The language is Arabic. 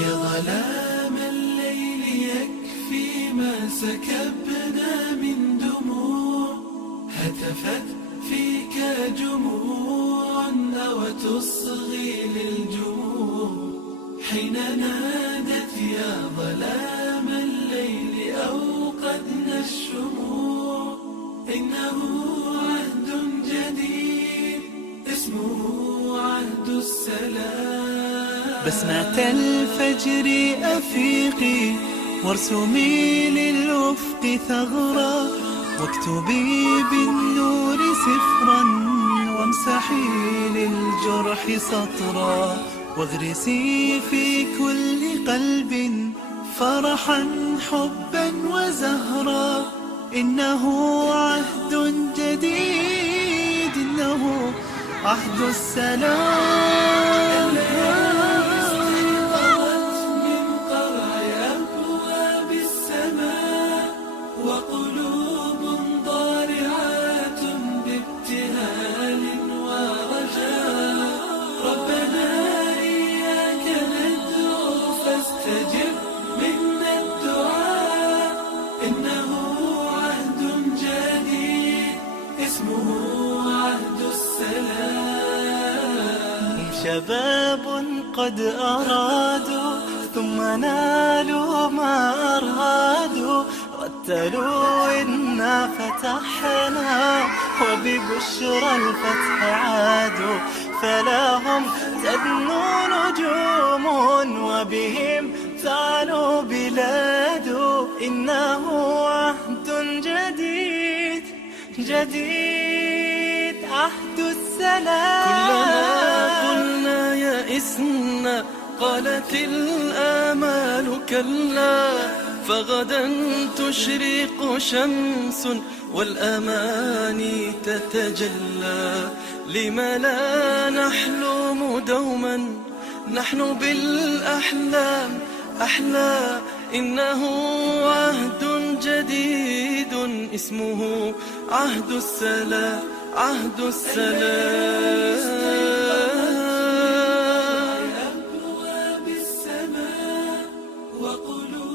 يا ظلام الليل يكفي ما سكبنا من دموع، هتفت فيك جموع أو تصغي للجموع، حين نادت يا ظلام الليل أوقدنا الشموع. إنه عهد جديد اسمه عهد السلام. بسمة الفجر أفيقي وارسمي للأفق ثغرا، واكتبي بالنور سفرا وامسحي للجرح سطرا، واغرسي في كل قلب فرحا حبا وزهرا. إنه عهد جديد، إنه عهد السلام. وقلوب ضارعات بابتهال ورجاء، ربنا إياك ندعو فاستجب منا الدعاء. إنه عهد جديد اسمه عهد السلام. شباب قد أرادوا ثم نالوا ما أرادوا، رتلوا إنا فتحنا وببشرى الفتح عادوا، فلهم تدنو نجوم وبهم تعلو بلاد. إنه عهد جديد جديد عهد السلام. كلما قلنا يئسنا قالت الآمال كلا، فغدا تشرق شمس والأماني تتجلى. لم لا نحلم دوما نحن بالأحلام أحلى. إنه عهد جديد اسمه عهد السلام، عهد السلام. أبواب السماء وقلوب